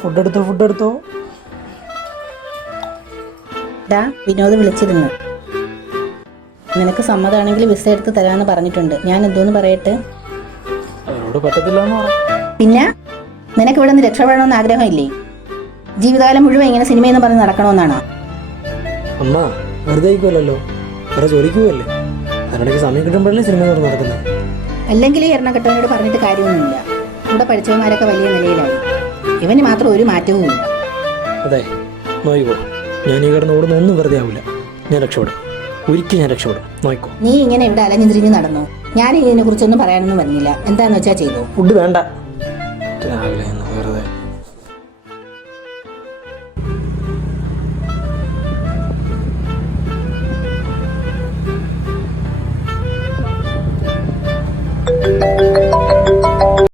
Food എടുത്തോ. വിനോദ് വിളിച്ചിരുന്നു. നിനക്ക് സമ്മതമാണെങ്കിൽ വിസ എടുത്ത് തരാമെന്ന് പറഞ്ഞിട്ടുണ്ട്. ഞാൻ എന്തോന്ന് പറയട്ടെ? അവരോട് പറ്റത്തില്ല എന്ന് പറ. പിന്നെ നിനക്ക് ഇവിടെ നിന്ന് രക്ഷപ്പെടണമെന്ന് ആഗ്രഹമില്ലേ? ജീവിതകാലം മുഴുവൻ ഇങ്ങനെ സിനിമയെന്ന് പറഞ്ഞ് നടക്കണമെന്നാണോ? അമ്മ വെറുതെ ഇരിക്കുമല്ലോ, വേറെ ജോലിക്ക് പോവല്ലേ. അതിനിടയ്ക്ക് സമയം കിട്ടുമ്പോഴല്ലേ സിനിമ നടക്കുന്നത്. അല്ലെങ്കിൽ ഈ എണ്ണക്കെട്ടവനോട് പറഞ്ഞിട്ട് കാര്യമൊന്നുമില്ല. കൂടെ പഠിച്ചവന്മാരൊക്കെ വലിയ നിലയിലായി. ഇവന് മാത്രം ഒരു മാറ്റവും ഇല്ല. അതെ, നോയിക്കോ. ഞാൻ ഈ കിടന്ന് ഓടുന്ന ഒന്നും വെറുതെ ആവില്ല. ഞാൻ രക്ഷപ്പെടും, ഒരിക്കലും ഞാൻ രക്ഷപ്പെടും. നോയിക്കോ. നീ ഇങ്ങനെ ഇവിടെ അലഞ്ഞിതിരിഞ്ഞ് നടന്നു. ഞാൻ ഇതിനെ കുറിച്ചൊന്നും പറയാനൊന്നും വരുന്നില്ല. എന്താന്ന് വെച്ചാൽ ചെയ്തു. ഫുഡ് വേണ്ട രാവിലെ വെറുതെ